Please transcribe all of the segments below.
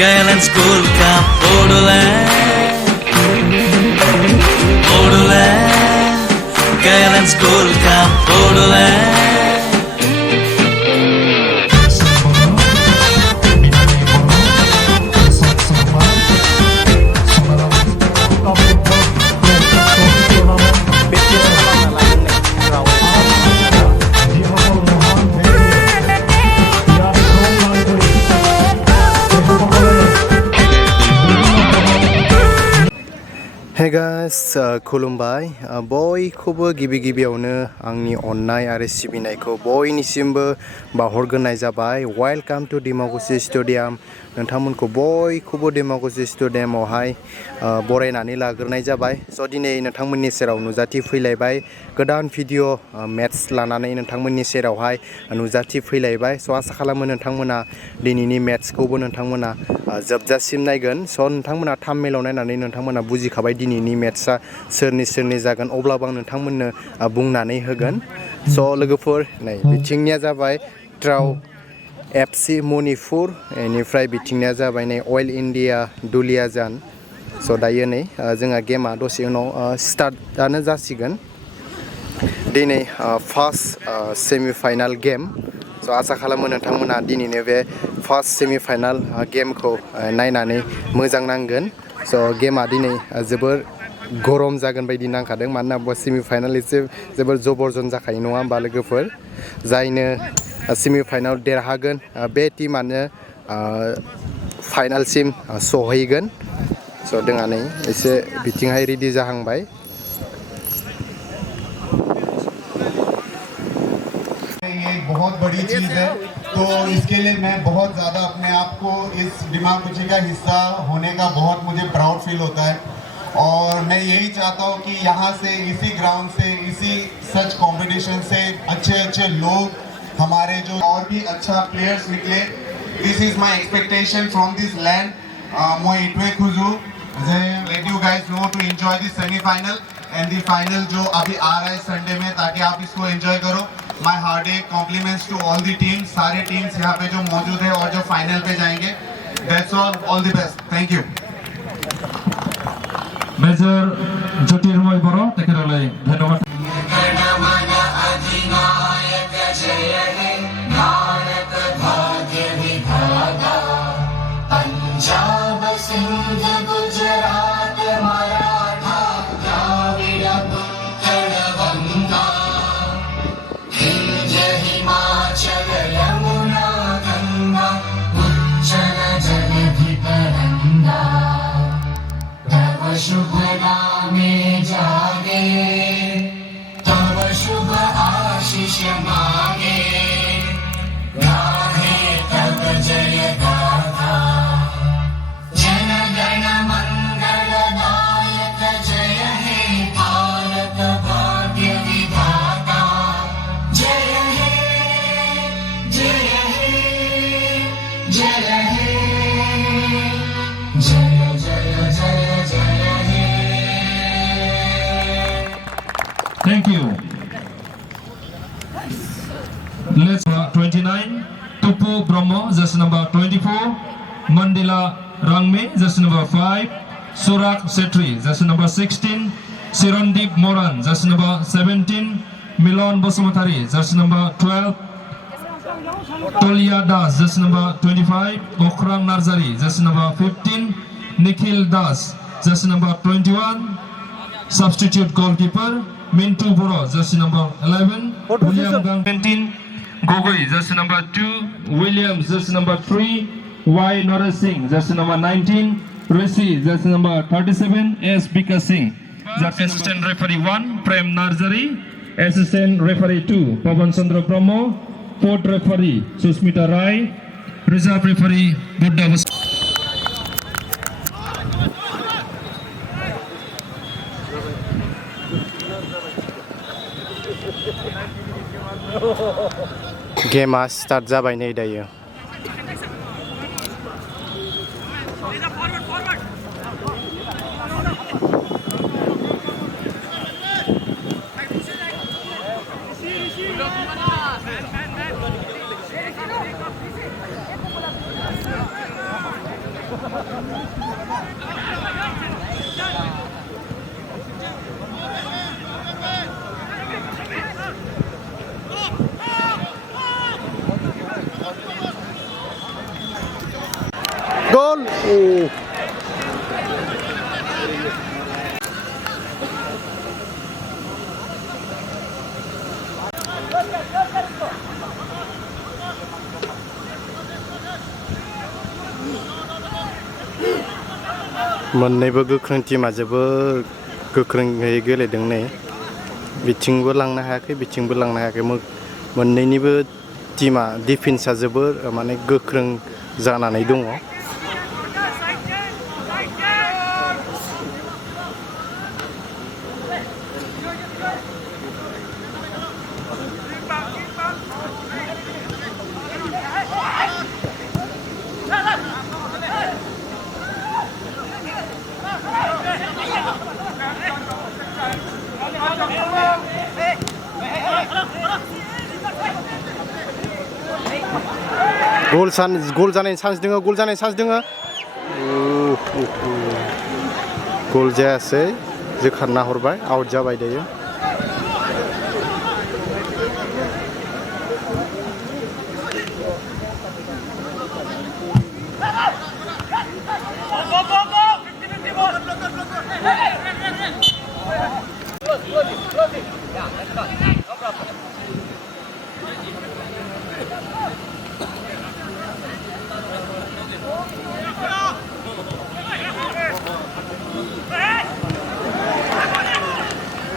Gallants Gold Cup Bodoland Gallants Gold Cup Bodoland. Hey guys, खुलुमबाय बयखौबो गिबियावनो आंनि अननाय आरो सिबिनायखौ बयनिसिमबो बावहरग्रोनाय जाबाय। वेलकाम टू डिमाकुची स्टेडियाम। नोंथांमोनखौ बयखौबो डिमाकुची स्टेडियामावहाय बरायनानै लाग्रोनाय जाबाय। स' दिनै नोंथांमोननि सेराव नुजाथि फैलायबाय गोदान भिडिअ मेट्स लानानै नोंथांमोननि सेरावहाय नुजाथि फैलायबाय। स' आसा खालामो नोंथांमोना दिनैनि मेट्सखौबो नोंथांमोना जोबजासिम नायगोन। स' नोंथांमोना थाम्बनेलाव नायनानै नोंथांमोना बुजिखाबाय दिनैनि मेट्सआ सोरनि जागोन, अब्लाबो आं नोंथांमोननो बुंनानै होगोन। स' लोगोफोर नै बिथिंनिया जाबाय ट्राउ FC मणिपुर, बेनिफ्राय बिथिंनिया जाबाय नै अइल इन्डिया दुलियाजान। स' दायो नै जोंहा गेमा दसे उनाव स्टार्टआनो जासिगोन। दिनै फार्स्ट सेमि फाइनाल गेम। स' आसा खालामो नोंथांमोना दिनैनो बे फार्स्ट सेमि फाइनाल गेमखौ नायनानै मोजां नांगोन। स' गेमा दिनै जोबोर गरम जागोन बायदि नांखादों, मानोना सेमि फाइनाल एसे जोबोर जबरजन जाखायो नङा होमबा लोगोफोर। जायनो सेमि फाइनाल देरहागोन बे टीमानो फाइनालसिम सहैगोन। स' जोंहा नै एसे बिथिंहाय रेडि जाहांबाय। ये बहुत बड़ी चीज़ है, तो इसके लिए मैं बहुत ज़्यादा अपने आप को इस डिमाकुची का हिस्सा होने का बहुत मुझे प्राउड फील होता है। और मैं यही चाहता हूँ कि यहाँ से, इसी ग्राउंड से, इसी सच कंपटीशन से अच्छे लोग हमारे जो और भी अच्छा प्लेयर्स निकले। This is my expectation from this land. मैं इटवे खुजू let you guys know to enjoy this semifinal and the final जो अभी आ रहा है संडे में, ताकि आप इसको एंजॉय करो। My heartiest compliments to all the teams, सारे टीम्स यहाँ पे जो मौजूद है और जो फाइनल पे जाएंगे। That's all the best, thank you. Major Jyotirmoy Boro तेखेतলৈ धन्यवाद। पंजाब सिंध गुजरात मराठा द्राविड उत्कल गंगा विंध्य हिमाचल यमुना गंगा उच्चल जलधि तरंगा तव शुभ नामे जागे तव शुभ आशीष मांगे गाहे तव जय गाथा जन गण मंगल नायक जय हे भारत भाग्य विधाता जय हे जय हे जय हे जय जय जय जय हे। Thank you. Let's 29 Tupu Brahmo, just number 24. Mandila Rangme, just number 5. Surak Setri, just number 16. Sirandip Moran, just number 17. Milon Bosumatari, just number 12. Tolia Das, just number 25. Okrang Narzari, just number 15. Nikhil Das, just number 21. Substitute goalkeeper Mintu Boro, just number 11. William Gang 19. Gogoi, just number 2. Williams, just number 3. Y. Nora Singh, just number 19. Rishi, just number 37. S. Bika Singh. Assistant referee 1. Prem Narzari. Assistant referee 2. Pavan Chandra Brahmo. Fourth referee Susmita Rai. Reserve referee Buddha Vas. गेमा start जाबाय नै दायो। Goal! Oh. मोननैबो गोख्रों टीमा जोबोद गोख्रोङै गेलेदों नै बिथिंबो लांनो हायाखै बिथिंबो लांनो हायाखै मोननैनिबो टीमा डिफेन्सआ जोबोर माने गोख्रों जानानै दङ गोल जानायनि चान्स दोङो गोल जायासै जोखारना हरबाय आउट जाबाय दायो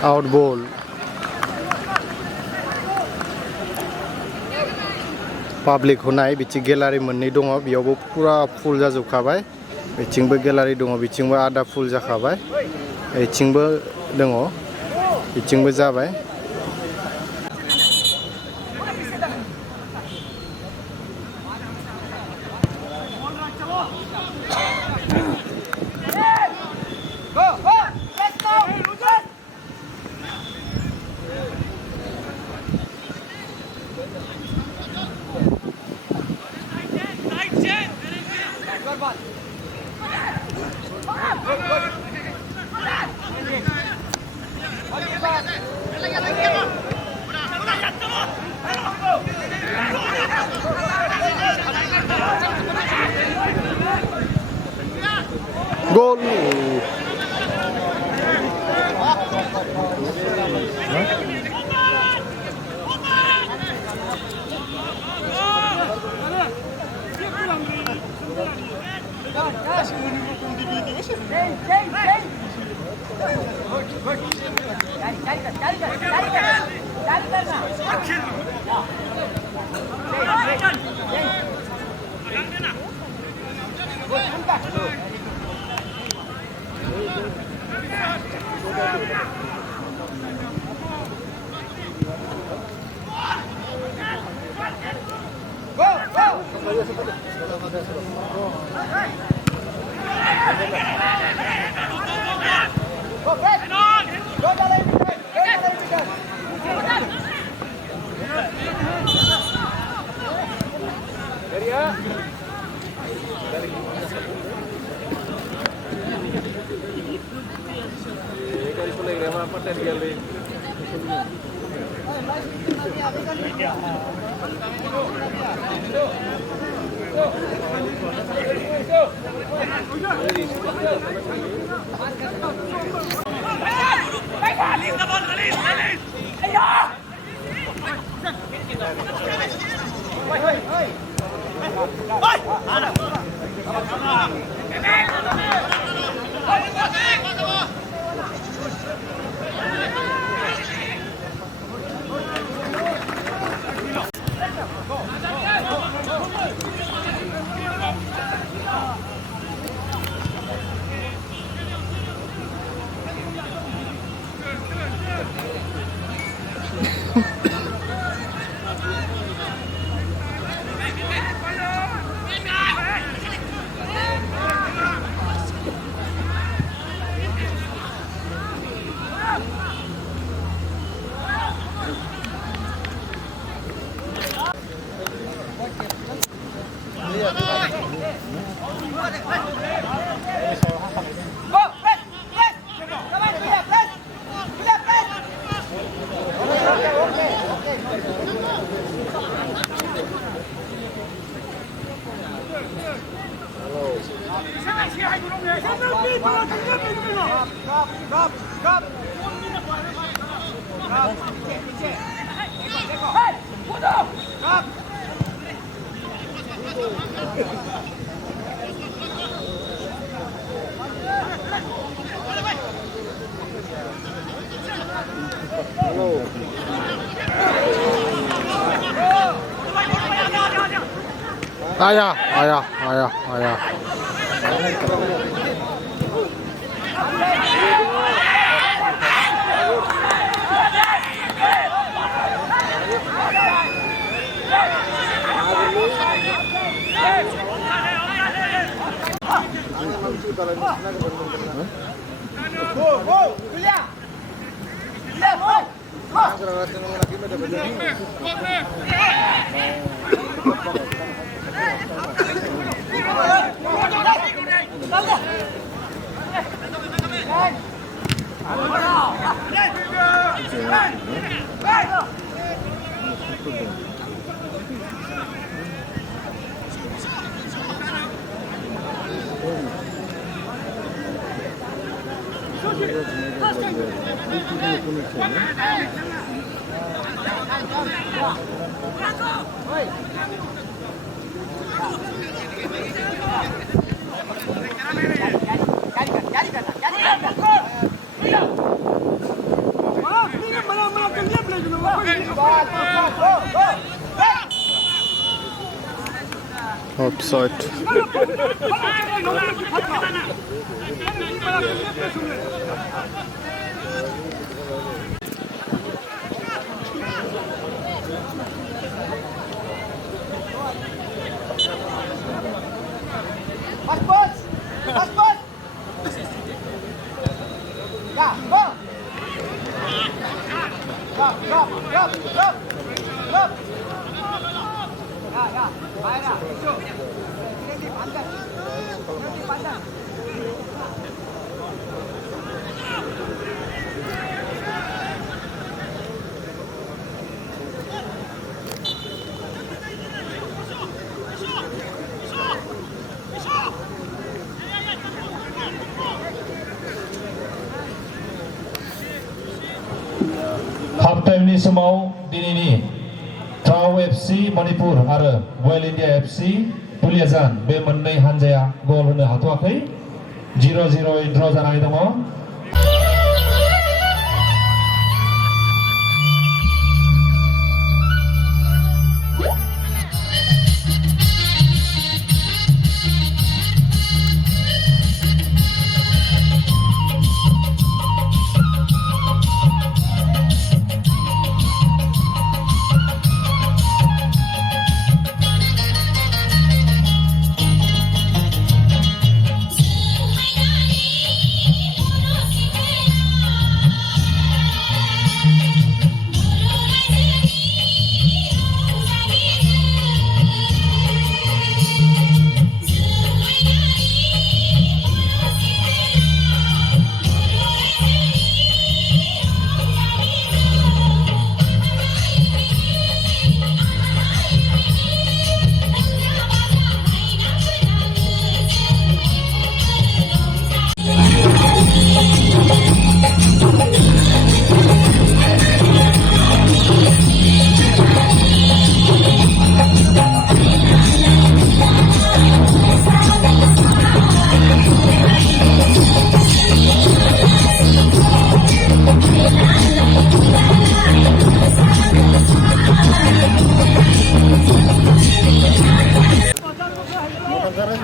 आउट बल पाब्लिक होनाय बिथिं गेलारि मोननै दङ बेयावबो पुरा फुल जाजोबखाबाय बिथिंबो गेलारि दङ बिथिंबो आधा फुल जाखाबाय बिथिंबो दङ बिथिंबो जाबाय Goal! Ayah, ayah, ayah, ayah. Offside. Half time ni semau dinini Trau FC Manipur आरो Oil India FC Duliajan बे मोननै हानजाया गल होनो हाथ'वाखै 0-0 ड्र जानानै दङ।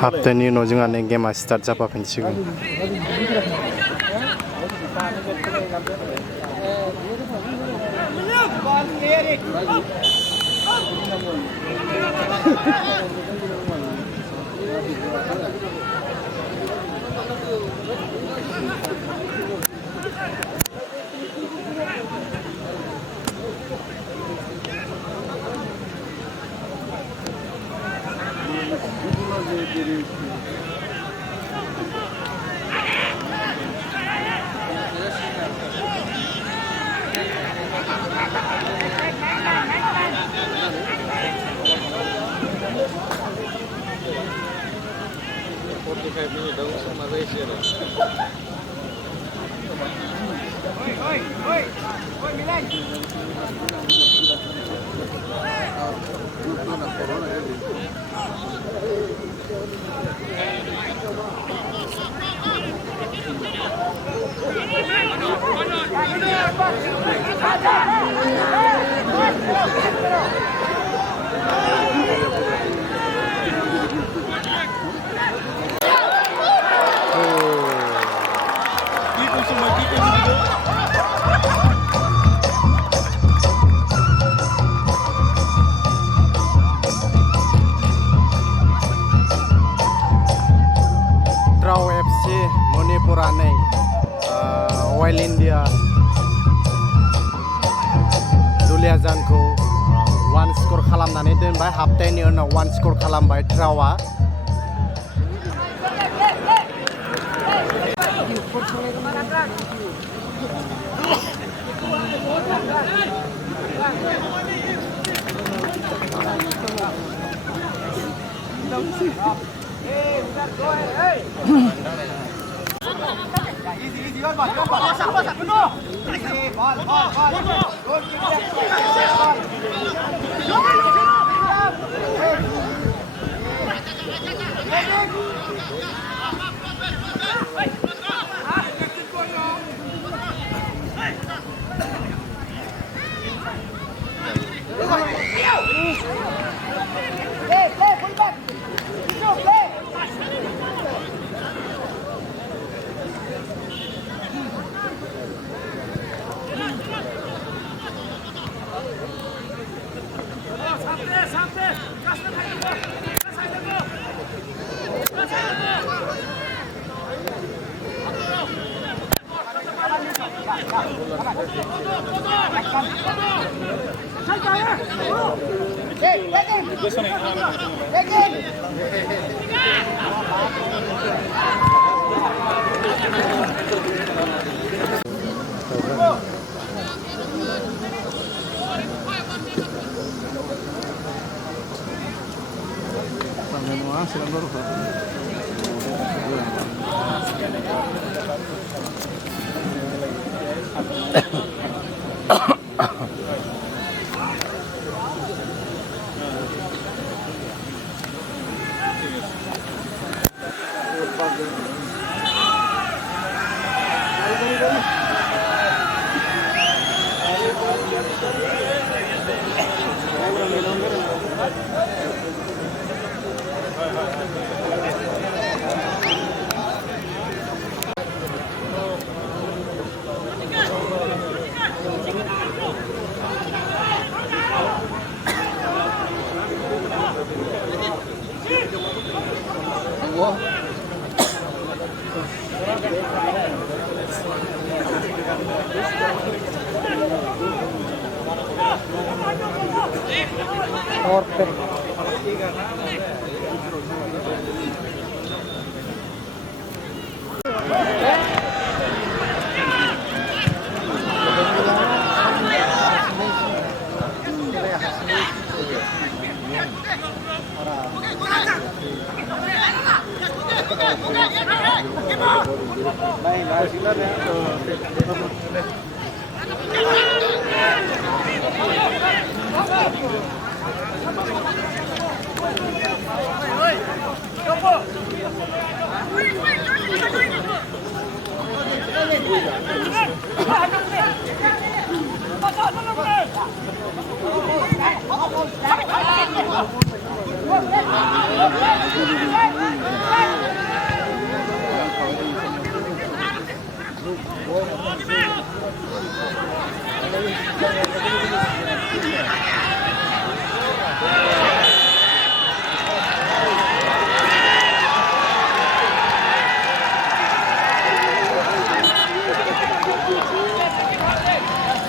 हाफ्तानि उनाव जोंहानो गेमा start जाफिनसिगोन। 25 minit daw sama race ya. Trau FC Manipur Oil India Duliajan ko 1 score खालामनानै दोनबाय हाफ टाइमनि उनाव 1 score खालामबाय ट्राउआ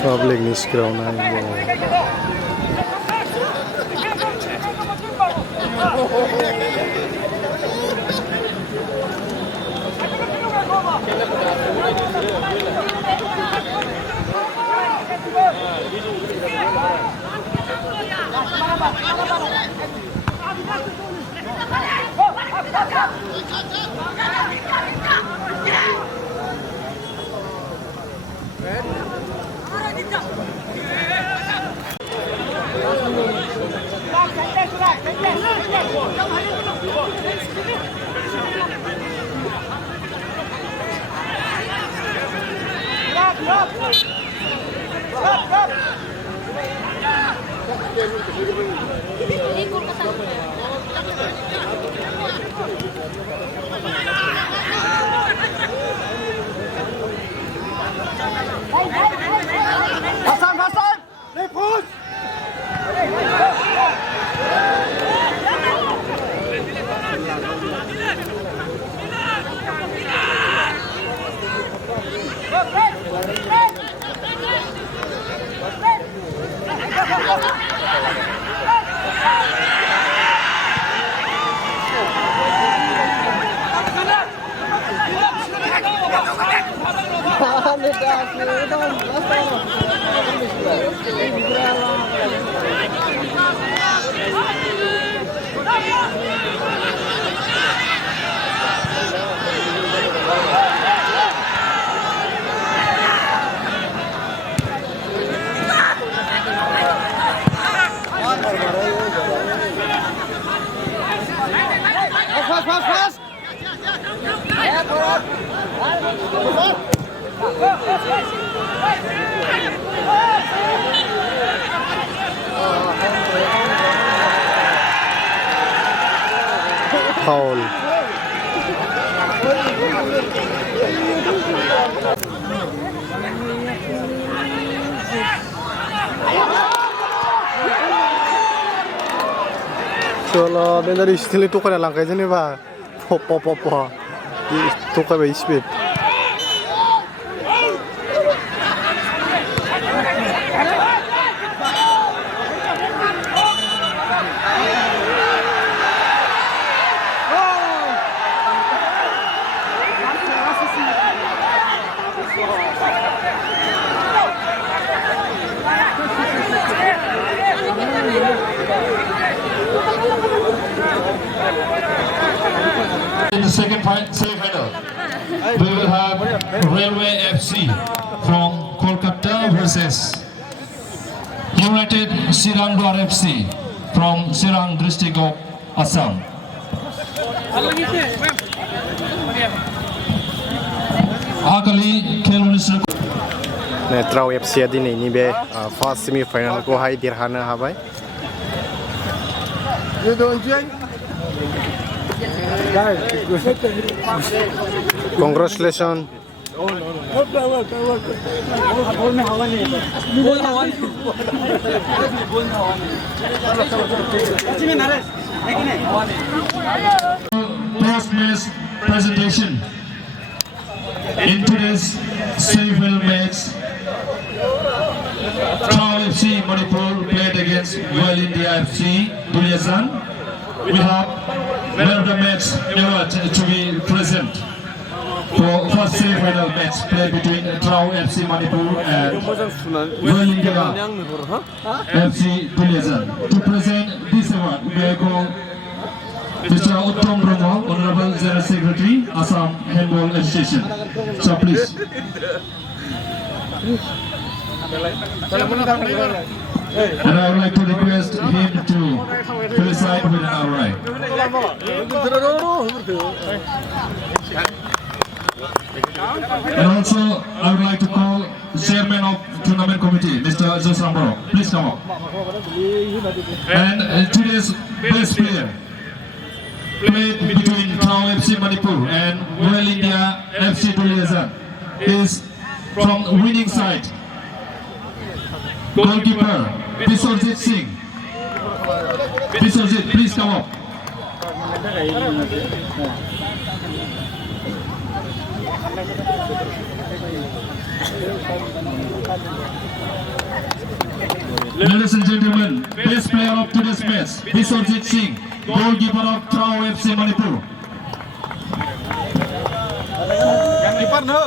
Public ni sekarang Foul. Kalau dari istilah itu kan langkah jenis pak, popo, itu kan speed. In the second semi-final, we will have Railway FC from Kolkata versus United Sirangdwar FC from Sirang district of Assam. Akali खेल अनुष्ठान Trau FC दिनैनि बे first सेमिफाइनालखौहाय देरहानो हाबाय। Congratulations. Post-match presentation. In today's semi-final match, Trau FC Manipur played against Oil India FC Duliajan. We have man of the match award to be present for first semi-final match played between Trau FC Manipur and Oil India FC Duliajan. To present this award, we are called Mr. Uttam Brahma, Honorable General Secretary, Assam Handball Association. So please. And I would like to request him to felicite with an outright. And also, I would like to call the chairman of tournament committee, Mr. Josambaro. Please come up. And today's best player played between Trau FC Manipur and Oil India FC Duliajan is from winning side. Goalkeeper Biswarjit Singh. Biswarjit, please come up. Ladies and gentlemen, best player of today's match, Biswarjit Singh, goalkeeper of Trau FC Manipur. Keeper no.